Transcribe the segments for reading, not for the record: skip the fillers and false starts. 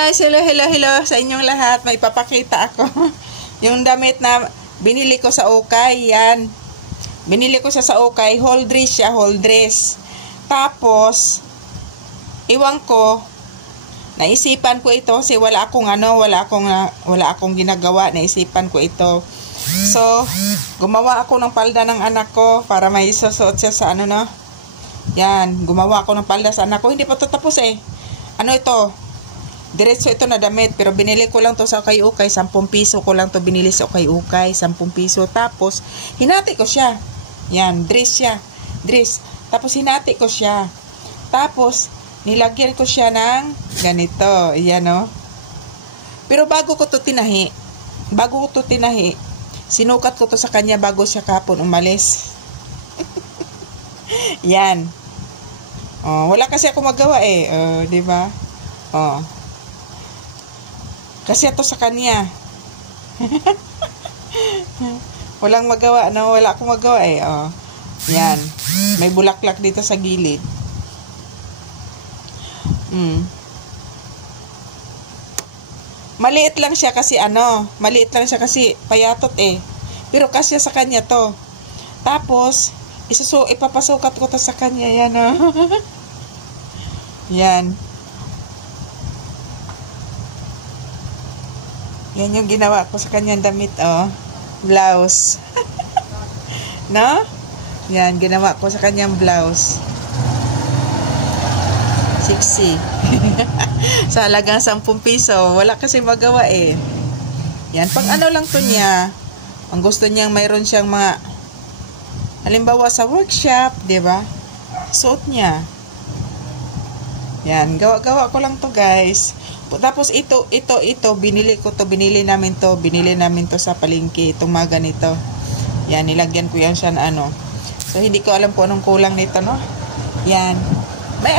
guys! Hello sa inyong lahat. May papakita ako. Yung damit na binili ko sa Okay, yan. Binili ko siya sa Okay, whole dress siya, whole dress. Tapos, iwan ko, naisipan ko ito kasi wala akong ginagawa, naisipan ko ito. So, gumawa ako ng palda ng anak ko para may isusuot siya sa Yan, gumawa ako ng palda sa anak ko. Hindi pa ito tapos eh. Ano ito? Diretso ito na damit. Pero binili ko lang to sa Okay-Okay. 10 piso ko lang to binili sa Okay-Okay. 10 piso. Tapos, hinati ko siya. Yan, dress siya. Dress. Tapos, hinati ko siya. Tapos, nilagyan ko siya ng ganito. Yan o. Pero bago ko to tinahi, sinukat ko to sa kanya bago siya kapon umalis. Yan. Oh, wala kasi ako magawa eh. Di ba? Oh. Kasi ito sa kanya. Walang magawa, no? Wala akong magawa eh. Oh. Yan. May bulaklak dito sa gilid. Maliit lang siya kasi maliit lang siya kasi payatot eh. Pero kasi sa kanya to. Tapos, ipapasukat ko to sa kanya. Yan o. Yan. Yan yung ginawa ko sa kanyang damit, oh. Blouse. No? Yan, ginawa ko sa kanyang blouse. Sexy. Sa halagang 10 piso. Wala kasi magawa eh. Yan, pang lang to niya. Ang gusto niyang mayroon siyang mga halimbawa sa workshop, 'di ba? Suot niya. Yan, gawa-gawa ko lang to, guys. Tapos ito, binili namin to sa palengke, itong mga ganito. Yan, nilagyan ko yan siya na So, hindi ko alam kung anong kulang nito, no? Yan. May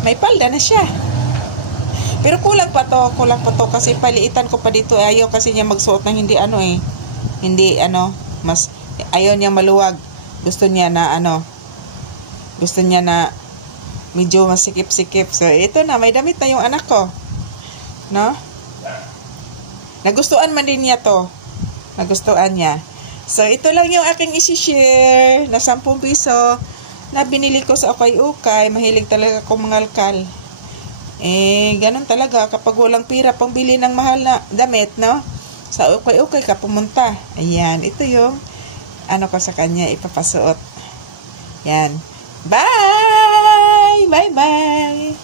may palda na siya. Pero kulang pa to kasi paliitan ko pa dito. Ayaw kasi niya magsuot ng hindi mas ayaw niya maluwag. Gusto niya na medyo masikip-sikip. So, ito na, may damit na yung anak ko. No? Nagustuhan man din niya to. Nagustuhan niya. So, ito lang yung aking isi-share na 10 piso na binili ko sa Okay-Okay. Mahilig talaga akong mangalkal. Ganun talaga. Kapag walang pira pang bili ng mahal na damit, no? Sa Okay-Okay ka pumunta. Ayan, ito yung ko sa kanya ipapasuot. Yan. Bye! Bye-bye!